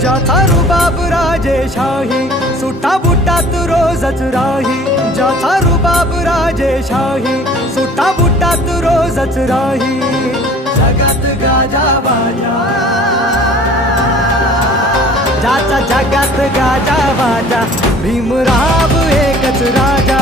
ज्याचा रुबाब राजेशाही, सुटा बुटात रोजच राही. ज्याचा रुबाब राजेशाही, सुटा बुटात रोजच राही. जगात गाजा बाजा, ज्याचा जगात गाजा बाजा, भीमराव एकच राजा.